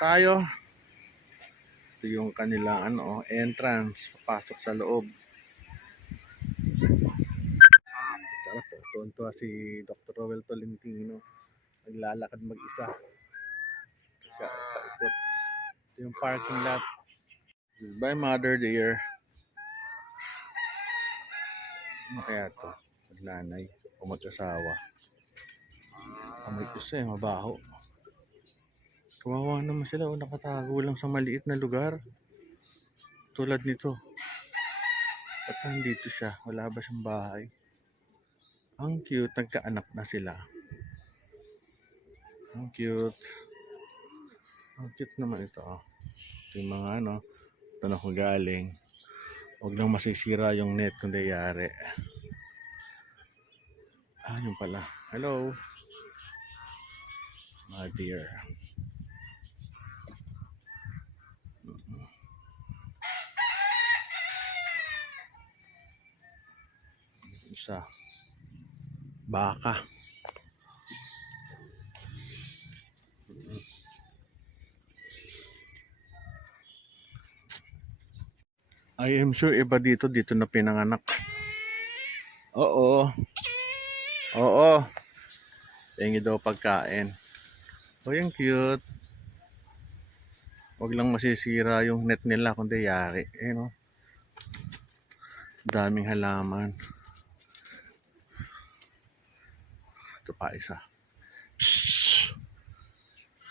tayo. Ito yung kanilang entrance, papasok sa loob. Sarap po. Tuwan-tuwa si Dr. Rowel Tolentino. Naglalakad mag-isa. Siya paikot. Ito yung parking lot. By Mother Dear. Ano kaya ito? Magnanay o mag-asawa. Amoy kasi, mabaho. Kawawa naman sila o nakatago lang sa maliit na lugar. Tulad nito. At nandito siya, wala ba siyang bahay? Ang cute, nagkaanak na sila. Ang cute. Ang cute naman ito. Ito yung mga ito na ko galing. Huwag lang masisira yung net kung dayari. Yun pala. Hello. My dear. Isa. Baka. I am sure iba dito na pinanganak. Oo. Oo. Tingin daw pagkain. Oh, yung cute. Huwag lang masisira yung net nila kundi yari. Daming halaman. Ito pa isa. Shhh!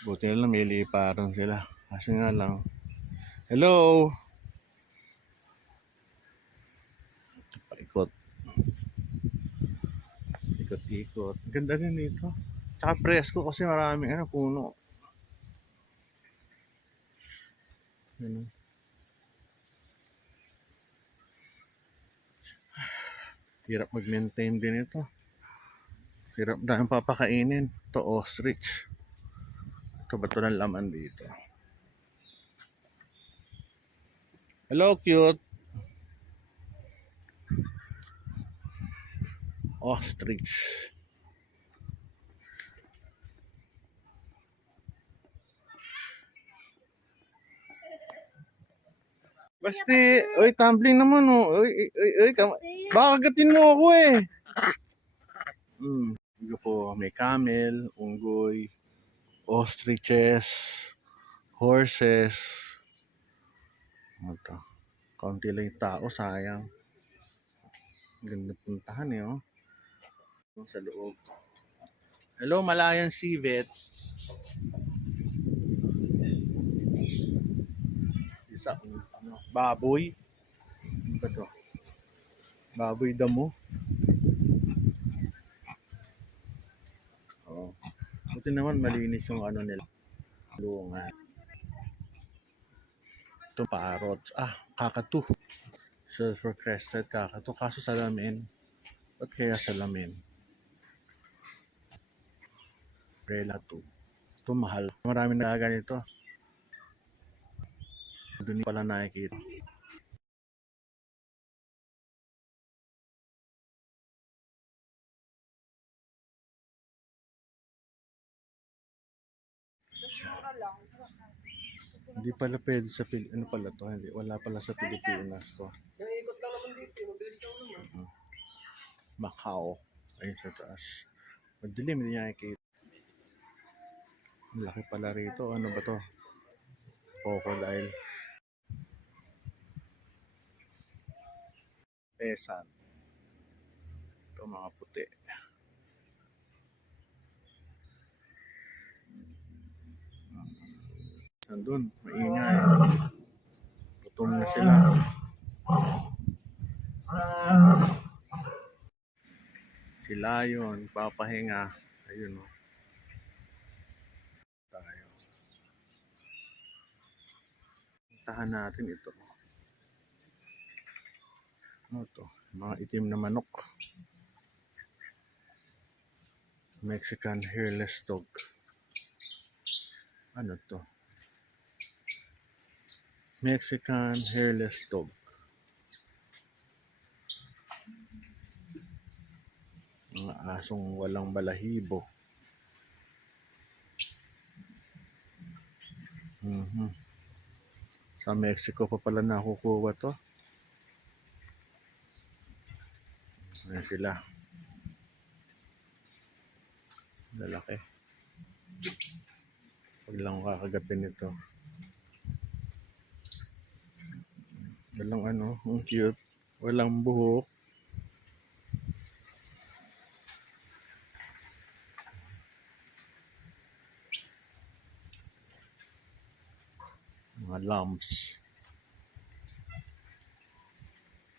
Buti na lang may liparan sila. Kasi nga lang. Hello! Paikot. Ikot-ikot. Ganda rin dito. Tsaka presko kasi maraming puno. Hirap mag-maintain din ito. Hirap dahil papakainin. Ito ostrich. Ito ba ito ng laman dito? Hello, cute. Ostrich. Basti, oy, tumbling naman Oy, baka kagatin mo ako eh. Ito po, may camel, unggoy, ostriches, horses. Ito. Kaunti lang yung tao, sayang. Ganda puntahan sa loob. Hello, Malayan Civet. Isa, baboy. Ano ba ito? Baboy damo. Oh. Buti naman malinis yung nila. Lungan. Ito parrots. Kakatu. Silver crested kakatu. Kaso salamin. Ba't kaya salamin? Umbrella 2. Ito mahal. Marami na ganito. Doon pala nakikita. Hindi pala pwede sa ano pala to, hindi wala pala sa Pilipinas to. Ikot lang naman dito, mabilis lang naman. Macau, ayun sa taas. Madilim, hindi niya nakikita. Laki pala rito, ano ba to? Crocodile. Pesan. Ito mga puti. Nandun, maingay. Gutom na sila. Sila yun, papahinga. Ayun tayo. Puntahan natin ito. Ano to? Mga itim na manok. Mexican hairless dog. Ano to? Mexican hairless dog. Mga asong walang balahibo. Mhm. Sa Mexico pa pala nakukuha to. Ayan sila. Lalaki. Pag lang kakagapin ito. Walang ano, ang cute. Walang buhok. Mga lumps.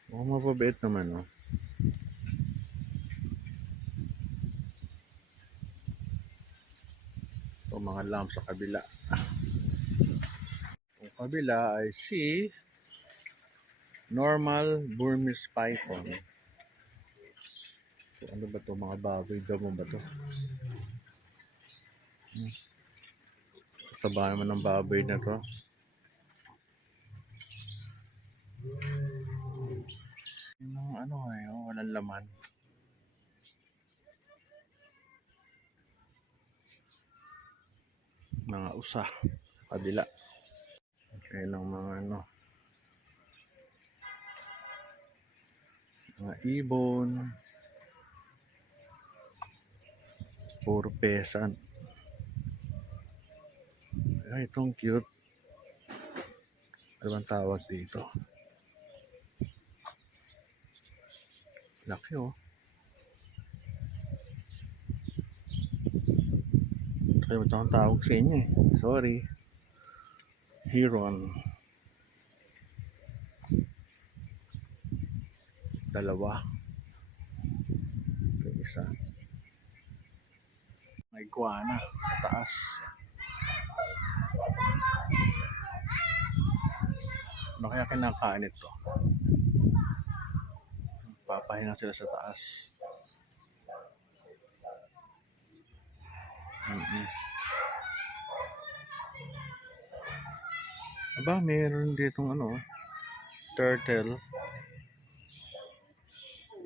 Oh, mababait naman, oh. Ito mga lumps sa kabila. Ang kabila ay si normal Burmese python. So, ano ba to? Mga baboy damo ba to? Taba naman ng baboy na to. Yung ano eh, oh, walang laman. Mga usa. Kabila. Okay lang mga ano. Mga ibon. Puro pesan. Ay, itong cute. Ano bang tawag dito? Laki oh. Kalimutan akong tawag sa inyo eh. Sorry. Heron. Dalawa. Ito isa. May iguana. Taas. Ano kaya kinakain ito? Papahinga sila sa taas. Aba, meron ditong ano, turtle.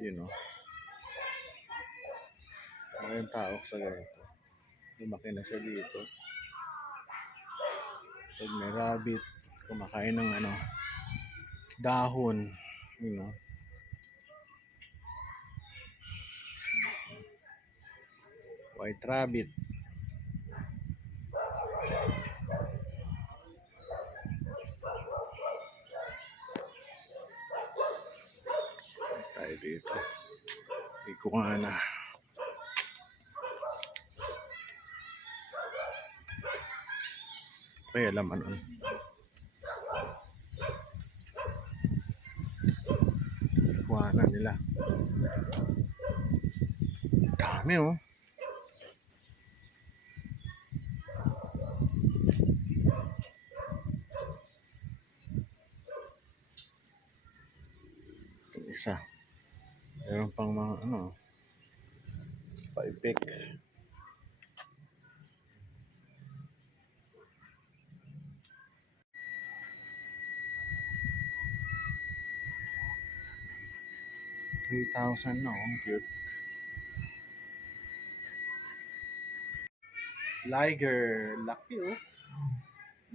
You know. Ano yung tao sa ganito? Lumaki na siya dito. Pag may rabbit, kumakain ng ano, dahon. You know. White rabbit. Tayo dito. Iguana. Kaya alam ano. Iguana nila. Dami oh. Itong isa. Meron pang mga ano, paipik. $3,000 na oh. Cute. Liger. Laki oh.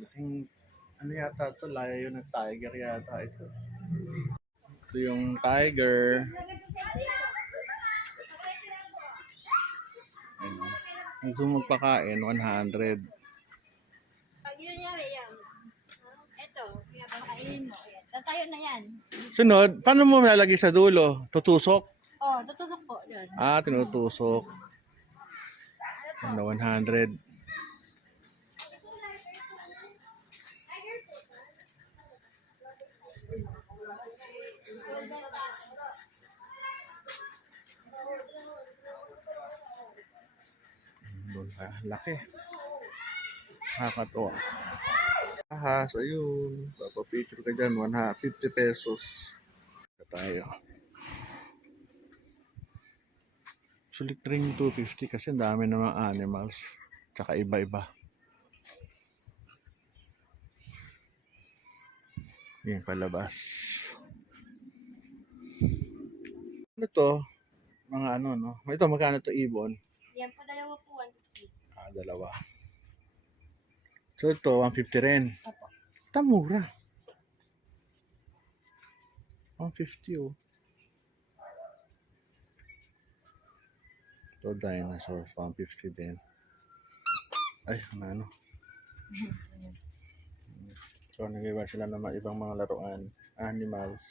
Laking ano yata ito? Layo ng tiger yata ito. Ito yung tiger. Ano? Gusto mo magpakain, 100. Pag yun yari yan, eto, kaya pakainin mo. Yan. Tatayo na yan. Sunod, paano mo lalagay sa dulo? Tutusok? Oh, tutusok po yun. Ah, tinutusok. Ano, 100. Laki. Nakakatuwa. Ahas, ayun. Papapicture ka dyan, 150 pesos. Ito tayo. Sulit rin 250 kasi ang dami ng mga animals. Tsaka iba-iba. Yan palabas. Ano to? Mga ano, no? Ito, magkano to ibon? Yan po, dalawa po, 150. Dalawa. So ito, 150 rin. Opo. Tamura. 150 oh. Ito, dinosaurs. 150 din. Ay, ano. So, nag-iba sila ng mga ibang mga laruan. Animals.